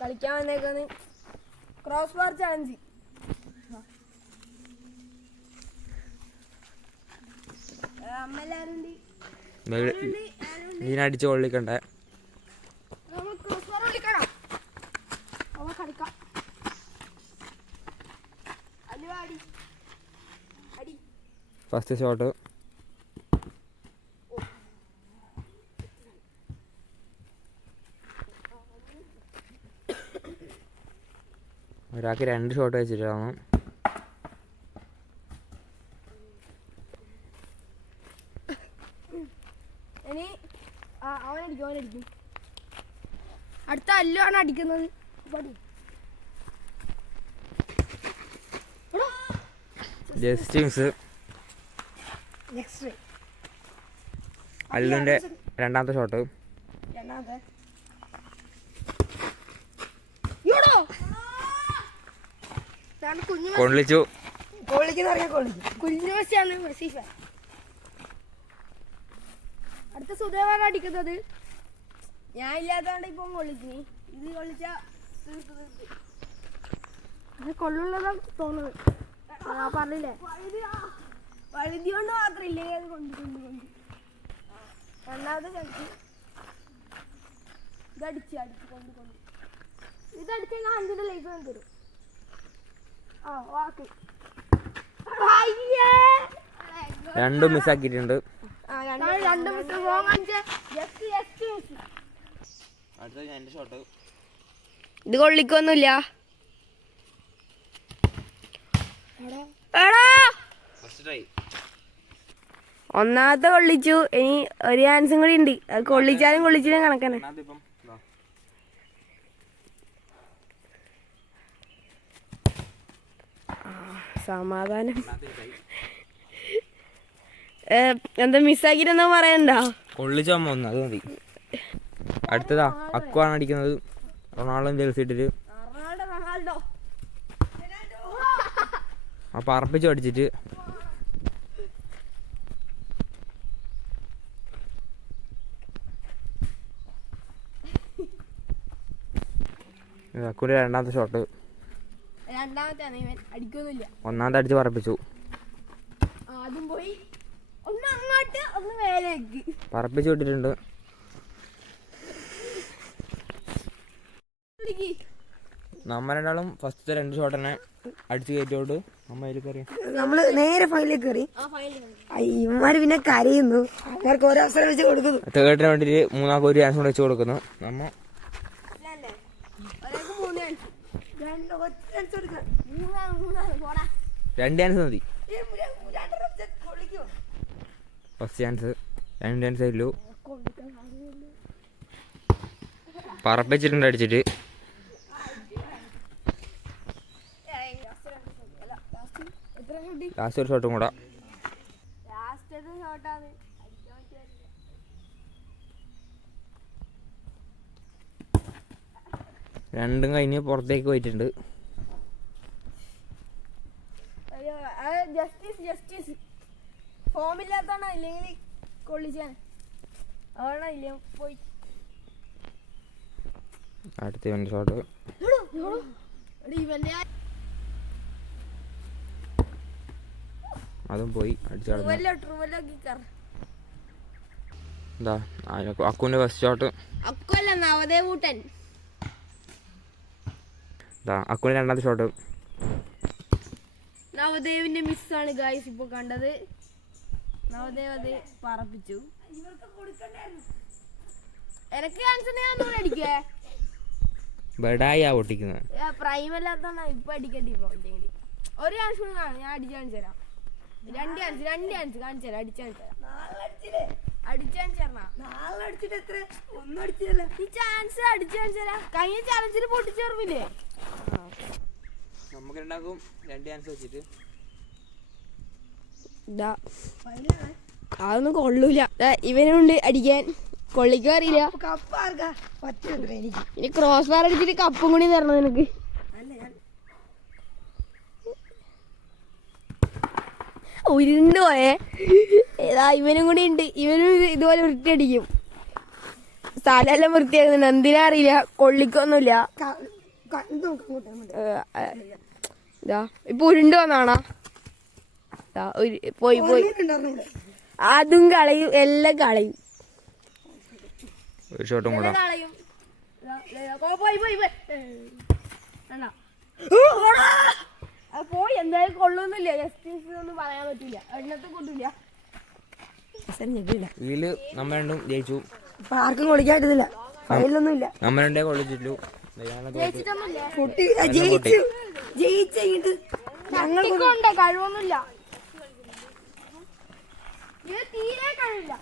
കളിക്കാൻ വന്നേക്കാന്ന് cross bar challenge. ഇതിനടിച്ച് കൊള്ളിക്കണ്ടേ. First shot. ഒരാൾക്ക് 2 ഷോട്ട് വെച്ചിട്ടാണ്. അടുത്ത അല്ലുവാണ് അടിക്കുന്നത്. അല്ലുവിന്റെ രണ്ടാമത്തെ ഷോട്ട്. കൊള്ളിച്ചു. അടുത്ത സുദേവാണ് അടിക്കുന്നത്. ഞാൻ ഇല്ലാത്തതുകൊണ്ട് ഇപ്പം കൊള്ളിച്ചു. ഇത് കൊള്ളിച്ചാ കൊള്ളുള്ളതാ തോന്നുന്നത്. പറഞ്ഞില്ലേ വഴുതി കൊണ്ട് മാത്രമില്ലേ അത് കൊണ്ട്. രണ്ടാമത് കളിച്ച് ഇതടിച്ച് ഇതടിച്ച് ഞാൻ 5 ലൈഫ് തരും. രണ്ടും മിസ്സാക്കിയിട്ടുണ്ട്. ഇത് കൊള്ളിക്കൊന്നുമില്ല. ഒന്നാമത്തെ കൊള്ളിച്ചു. ഇനി ഒരു ചാൻസും കൂടി ഉണ്ട്. അത് കൊള്ളിച്ചാലും കൊള്ളിച്ചാലും കണക്കന്നെ. സമാധാനം. എന്താ മിസ്സാക്കിട്ടെന്നാ പറയണ്ടോ? കൊള്ളിച്ചാ അത് മതി. അടുത്തതാ അക്കുവാണ് അടിക്കുന്നത്. റൊണാൾഡോ ജെൽസിട്ടിട്ട് അപ്പൊ അർപ്പിച്ചു അടിച്ചിട്ട് അക്കുവിന്റെ രണ്ടാമത്തെ ഷോട്ട്. ഒന്നാമത്തെ അടിച്ച് പറപ്പിച്ചു. പറപ്പിച്ചു വിട്ടിട്ടുണ്ട്. നമ്മ രണ്ടാളും ഫസ്റ്റത്തെ 2 ഷോട്ട് തന്നെ അടിച്ചു കയറ്റോട്ട് നമ്മള് നേരെ ഫൈനലിലേക്ക് കയറി. ഇവന്മാര് പിന്നെ കരയുന്നു. അവർക്ക് ഓരോ അവസരം വെച്ച് കൊടുക്കുന്നു. തേർഡിന് വേണ്ടിട്ട് 3 ഒരു ചാൻസ് കൂടെ വെച്ച് കൊടുക്കുന്നു. നമ്മ 2 ചാൻസ് മതി. ഫസ്റ്റ് ചാൻസ് 2 ചാൻസ് ആയില്ലോ. പറപ്പിച്ചിട്ടുണ്ട് അടിച്ചിട്ട്. ലാസ്റ്റ് ഒരു ഷോട്ടും കൂടെ. രണ്ടും കഴിഞ്ഞ് പുറത്തേക്ക് പോയിട്ടുണ്ട്. ഫോമില്ലാത്തതാണ്. ഇല്ലെങ്കിൽ കൊള്ളിച്ചാൻ പോയി. അടുത്ത ഷോട്ട്. അതും പോയി. അക്കുവിന്റെ ഫസ്റ്റ് ഷോട്ട്. അക്കുവിന്റെ രണ്ടാമത്തെ ഷോട്ട്. നവദേവിന്റെ മിസ്സാണ് ഗായ്സ് ഇപ്പൊ കണ്ടത്. നവദേവ് അത് പറപ്പിച്ചു. എനക്ക് അടിക്കേ പ്രൈം അല്ലാത്തതാണ് ഇപ്പൊ അടിക്കണ്ടി. ഒരു ചാൻസ് കൂടി കാണും. ഞാൻ അടിച്ചു കാണിച്ചു തരാം. 2 ചാൻസ് കാണിച്ചു തരാം. അടിച്ചു കാണിച്ചു തരാം. ഈ ചാൻസ് അടിച്ചു കാണിച്ചു തരാം. കഴിഞ്ഞ ചാലഞ്ചിൽ പൊട്ടിച്ചേർന്നില്ലേ? നമുക്ക് രണ്ടാക്കും 2 ചാൻസ് വെച്ചിട്ട് അതൊന്നും കൊള്ളൂല. ഇവനുണ്ട് അടിക്കാൻ. കൊള്ളിക്കും അറിയില്ല. ഇനി ക്രോസ് ബാർ അടിച്ചിട്ട് കപ്പും കൂടി തരണം നിനക്ക്. ഉരുണ്ട് പോയേ. ഏതാ ഇവനും കൂടി ഉണ്ട്. ഇവനും ഇതുപോലെ വൃത്തിയടിക്കും. സ്ഥലമെല്ലാം വൃത്തിയാക്കുന്നുണ്ട്. എന്തിനാ അറിയില്ല. കൊള്ളിക്കൊന്നുമില്ല. ഇതാ ഇപ്പൊ ഉരുണ്ട് വന്നാണോ? പോയി പോയി. അതും കളയും. എല്ലാം കളയും. ഒരു ഷോട്ടും കൂടെ. കളയും. പോയി പോയി പോയി. എന്തായാലും കൊള്ളൊന്നുമില്ല. ജസ്റ്റ് ഒന്നും പറയാൻ പറ്റില്ല. എണ്ണത്തെ കൊണ്ടില്ല. ഇതില് നമ്മ രണ്ടും ജയിച്ചു. ആർക്കും കൊള്ളിക്കാൻ പറ്റുന്നില്ല. ഫയലൊന്നുമില്ല. നമ്മ രണ്ടേ കൊള്ളിച്ചിട്ടു. ഞങ്ങൾക്കുണ്ടോ കഴിവൊന്നുമില്ല. ഇത് തീരെ കഴിവില്ല.